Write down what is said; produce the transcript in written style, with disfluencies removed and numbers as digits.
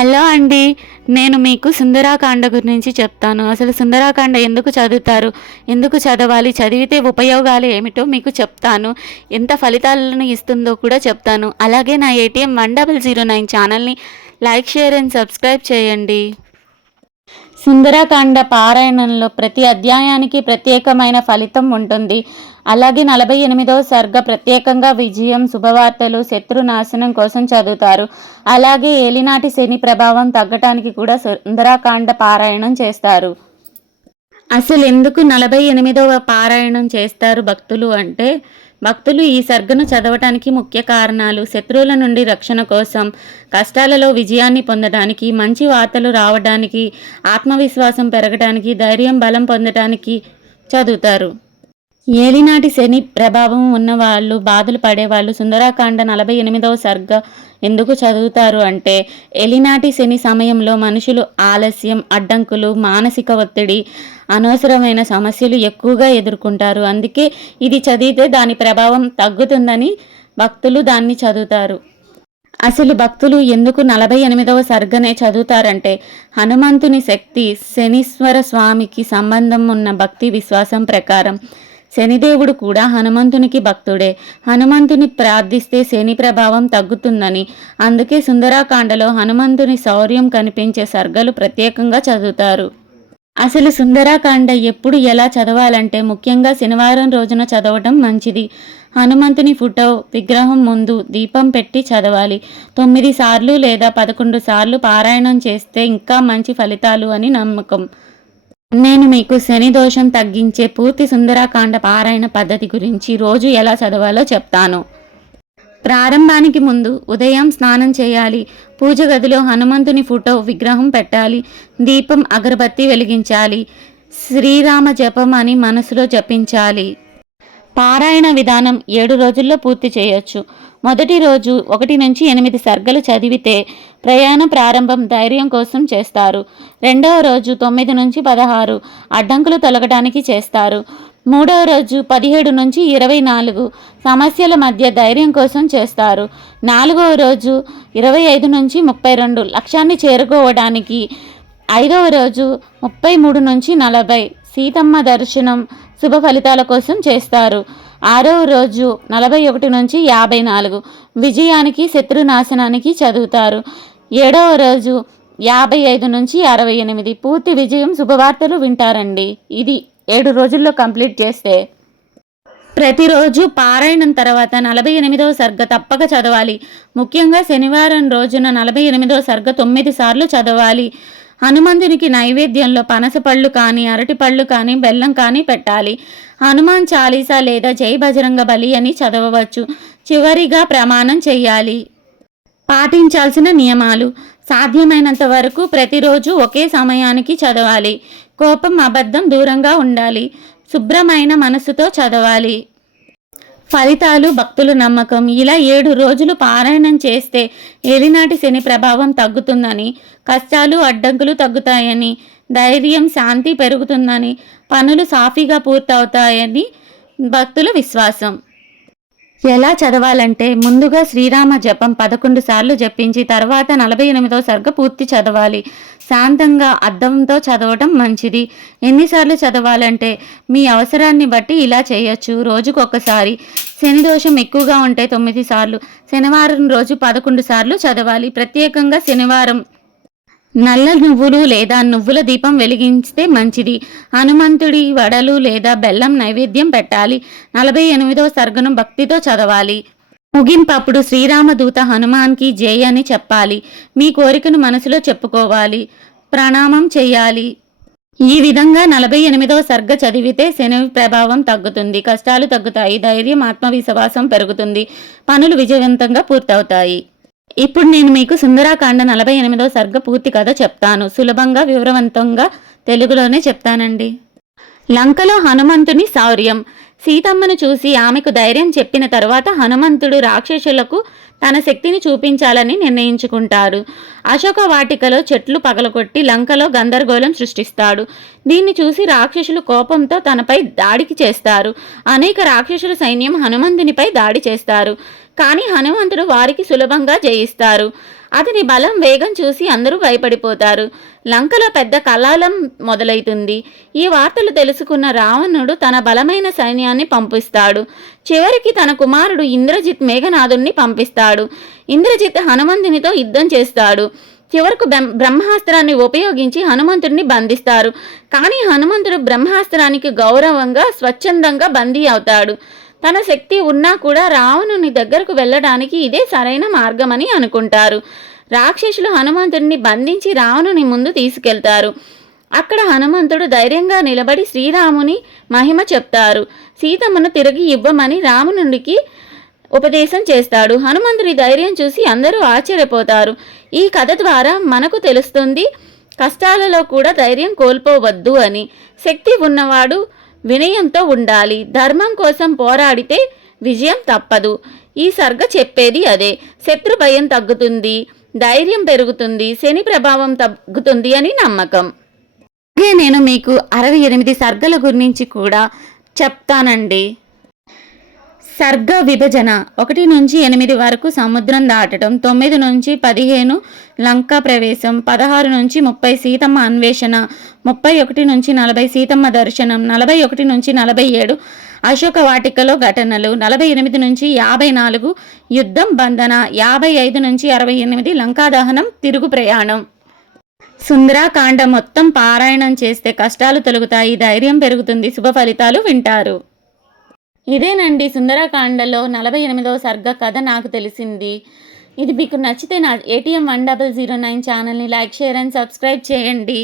Hello అండి. నేను మీకు సుందరాకాండ గురించి చెప్తాను. అసలు సుందరాకాండ ఎందుకు చదువుతారు? ఎందుకు చదవాలి? చదివితే ఉపయోగాలు ఏమిటో మీకు చెప్తాను. ఎంత ఫలితాలను ఇస్తుందో కూడా చెప్తాను. అలాగే నా ఏటీఎం 1009 ఛానల్ని లైక్, షేర్ అండ్ సబ్స్క్రైబ్ చేయండి. సుందరాకాండ పారాయణంలో ప్రతి అధ్యాయానికి ప్రత్యేకమైన ఫలితం ఉంటుంది. అలాగే 48వ సర్గ ప్రత్యేకంగా విజయం, శుభవార్తలు, శత్రునాశనం కోసం చదువుతారు. అలాగే ఏలినాటి శని ప్రభావం తగ్గటానికి కూడా సుందరాకాండ పారాయణం చేస్తారు. అసలు ఎందుకు 48వ పారాయణం చేస్తారు భక్తులు అంటే, భక్తులు ఈ సర్గను చదవటానికి ముఖ్య కారణాలు శత్రువుల నుండి రక్షణ కోసం, కష్టాలలో విజయాన్ని పొందడానికి, మంచి వార్తలు రావడానికి, ఆత్మవిశ్వాసం పెరగడానికి, ధైర్యం బలం పొందడానికి చదువుతారు. ఏలినాటి శని ప్రభావం ఉన్నవాళ్ళు, బాధలు పడేవాళ్ళు సుందరాకాండ 48వ సర్గ ఎందుకు చదువుతారు అంటే, ఏలినాటి శని సమయంలో మనుషులు ఆలస్యం, అడ్డంకులు, మానసిక ఒత్తిడి, అనవసరమైన సమస్యలు ఎక్కువగా ఎదుర్కొంటారు. అందుకే ఇది చదివితే దాని ప్రభావం తగ్గుతుందని భక్తులు దాన్ని చదువుతారు. అసలు భక్తులు ఎందుకు 48వ సర్గనే చదువుతారంటే, హనుమంతుని శక్తి, శనీశ్వర స్వామికి సంబంధం ఉన్న భక్తి విశ్వాసం ప్రకారం శనిదేవుడు కూడా హనుమంతునికి భక్తుడే. హనుమంతుని ప్రార్థిస్తే శని ప్రభావం తగ్గుతుందని, అందుకే సుందరాకాండలో హనుమంతుని శౌర్యం కనిపించే సర్గలు ప్రత్యేకంగా చదువుతారు. అసలు సుందరాకాండ ఎప్పుడు ఎలా చదవాలంటే, ముఖ్యంగా శనివారం రోజున చదవటం మంచిది. హనుమంతుని ఫోటో విగ్రహం ముందు దీపం పెట్టి చదవాలి. 9 సార్లు లేదా 11 సార్లు పారాయణం చేస్తే ఇంకా మంచి ఫలితాలు అని నమ్మకం. నేను మీకు శని దోషం తగ్గించే పూర్తి సుందరాకాండ పారాయణ పద్ధతి గురించి రోజు ఎలా చదవాలో చెప్తాను. ప్రారంభానికి ముందు ఉదయం స్నానం చేయాలి. పూజ గదిలో హనుమంతుని ఫోటో విగ్రహం పెట్టాలి. దీపం, అగరబత్తి వెలిగించాలి. శ్రీరామ జపం అని మనసులో జపించాలి. పారాయణ విధానం 7 రోజుల్లో పూర్తి చేయొచ్చు. మొదటి రోజు 1 నుంచి 8 సర్గలు చదివితే ప్రయాణ ప్రారంభం ధైర్యం కోసం చేస్తారు. రెండవ రోజు 9 నుంచి 16 అడ్డంకులు తొలగడానికి చేస్తారు. మూడవ రోజు 17 నుంచి 24 సమస్యల మధ్య ధైర్యం కోసం చేస్తారు. నాలుగవ రోజు 25 నుంచి 32 లక్ష్యాన్ని చేరుకోవడానికి. ఐదవ రోజు 33 నుంచి 40 సీతమ్మ దర్శనం శుభ ఫలితాల కోసం చేస్తారు. ఆరవ రోజు 41 నుంచి 54 విజయానికి, శత్రునాశనానికి చదువుతారు. ఏడవ రోజు 55 నుంచి 68 పూర్తి విజయం, శుభవార్తలు వింటారండి. ఇది 7 రోజుల్లో కంప్లీట్ చేస్తే. ప్రతిరోజు పారాయణం తర్వాత 48వ సర్గ తప్పక చదవాలి. ముఖ్యంగా శనివారం రోజున 48వ సర్గ 9 సార్లు చదవాలి. హనుమంతునికి నైవేద్యంలో పనసపళ్ళు కానీ, అరటిపళ్ళు కానీ, బెల్లం కానీ పెట్టాలి. హనుమాన్ చాలీసా లేదా జై బజరంగ బలి అని చదవవచ్చు. చివరిగా ప్రమాణం చేయాలి. పాటించాల్సిన నియమాలు: సాధ్యమైనంత వరకు ప్రతిరోజు ఒకే సమయానికి చదవాలి. కోపం, అబద్ధం దూరంగా ఉండాలి. శుభ్రమైన మనసుతో చదవాలి. ఫలితాలు భక్తుల నమ్మకం. ఇలా 7 రోజులు పారాయణం చేస్తే ఏలినాటి శని ప్రభావం తగ్గుతుందని, కష్టాలు, అడ్డంకులు తగ్గుతాయని, ధైర్యం, శాంతి పెరుగుతుందని, పనులు సాఫీగా పూర్తవుతాయని భక్తుల విశ్వాసం. ఎలా చదవాలంటే, ముందుగా శ్రీరామ జపం 11 సార్లు జపించి తర్వాత 48వ సర్గ పూర్తి చదవాలి. శాంతంగా అర్థంతో చదవటం మంచిది. ఎన్నిసార్లు చదవాలంటే, మీ అవసరాన్ని బట్టి ఇలా చేయొచ్చు. రోజుకొకసారి. శని దోషం ఎక్కువగా ఉంటే 9 సార్లు, శనివారం రోజు 11 సార్లు చదవాలి. ప్రత్యేకంగా శనివారం నల్ల నువ్వులు లేదా నువ్వుల దీపం వెలిగిస్తే మంచిది. హనుమంతుడి వడలు లేదా బెల్లం నైవేద్యం పెట్టాలి. 48వ సర్గను భక్తితో చదవాలి. ముగింపప్పుడు శ్రీరామదూత హనుమాన్కి జై అని చెప్పాలి. మీ కోరికను మనసులో చెప్పుకోవాలి. ప్రణామం చేయాలి. ఈ విధంగా 48వ సర్గ చదివితే శని ప్రభావం తగ్గుతుంది, కష్టాలు తగ్గుతాయి, ధైర్యం, ఆత్మవిశ్వాసం పెరుగుతుంది, పనులు విజయవంతంగా పూర్తవుతాయి. ఇప్పుడు నేను మీకు సుందరాకాండ 48వ సర్గ పూర్తి కథ చెప్తాను. సులభంగా, వివరవంతంగా తెలుగులోనే చెప్తానండి. లంకలో హనుమంతుని శౌర్యం. సీతమ్మను చూసి ఆమెకు ధైర్యం చెప్పిన తరువాత హనుమంతుడు రాక్షసులకు తన శక్తిని చూపించాలని నిర్ణయించుకుంటారు. అశోక వాటికలో చెట్లు పగలగొట్టి లంకలో గందరగోళం సృష్టిస్తాడు. దీన్ని చూసి రాక్షసులు కోపంతో తనపై దాడికి చేస్తారు. అనేక రాక్షసుల సైన్యం హనుమంతునిపై దాడి చేస్తారు. కానీ హనుమంతుడు వారికి సులభంగా జయిస్తారు. అతని బలం వేగం చూసి అందరూ భయపడిపోతారు. లంకలో పెద్ద కల్లోలం మొదలవుతుంది. ఈ వార్తలు తెలుసుకున్న రావణుడు తన బలమైన సైన్యాన్ని పంపిస్తాడు. చివరికి తన కుమారుడు ఇంద్రజిత్ మేఘనాథుణ్ణి పంపిస్తాడు. ఇంద్రజిత్ హనుమంతునితో యుద్ధం చేస్తాడు. చివరకు బ్రహ్మాస్త్రాన్ని ఉపయోగించి హనుమంతుడిని బంధిస్తారు. కానీ హనుమంతుడు బ్రహ్మాస్త్రానికి గౌరవంగా స్వచ్ఛందంగా బందీ అవుతాడు. తన శక్తి ఉన్నా కూడా రావణుని దగ్గరకు వెళ్ళడానికి ఇదే సరైన మార్గమని అనుకుంటారు. రాక్షసులు హనుమంతుడిని బంధించి రావణుని ముందు తీసుకెళ్తారు. అక్కడ హనుమంతుడు ధైర్యంగా నిలబడి శ్రీరాముని మహిమ చెప్తారు. సీతమ్మను తిరిగి ఇవ్వమని రావణునికి ఉపదేశం చేస్తాడు. హనుమంతుడి ధైర్యం చూసి అందరూ ఆశ్చర్యపోతారు. ఈ కథ ద్వారా మనకు తెలుస్తుంది, కష్టాలలో కూడా ధైర్యం కోల్పోవద్దు అని. శక్తి ఉన్నవాడు వినయంతో ఉండాలి. ధర్మం కోసం పోరాడితే విజయం తప్పదు. ఈ సర్గ చెప్పేది అదే. శత్రు భయం తగ్గుతుంది, ధైర్యం పెరుగుతుంది, శని ప్రభావం తగ్గుతుంది అని నమ్మకం. అలాగే నేను మీకు 68 సర్గల గురించి కూడా చెప్తానండి. సర్గ విభజన 1 నుంచి 8 వరకు సముద్రం దాటడం, 9 నుంచి 15 లంకా ప్రవేశం, 16 నుంచి 30 సీతమ్మ అన్వేషణ, 31 నుంచి 40 సీతమ్మ దర్శనం, 41 నుంచి 47 అశోక వాటికలో ఘటనలు, 48 నుంచి 54 యుద్ధం బంధన, 55 నుంచి 68 లంకా దహనం తిరుగు ప్రయాణం. సుందరాకాండ మొత్తం పారాయణం చేస్తే కష్టాలు తొలగుతాయి, ధైర్యం పెరుగుతుంది, శుభ ఫలితాలు వింటారు. ఇదేనండి సుందరకాండలో 48వ సర్గ కథ నాకు తెలిసింది. ఇది మీకు నచ్చితే నా ATM 1009 ఛానల్ని లైక్, షేర్ అండ్ సబ్స్క్రైబ్ చేయండి.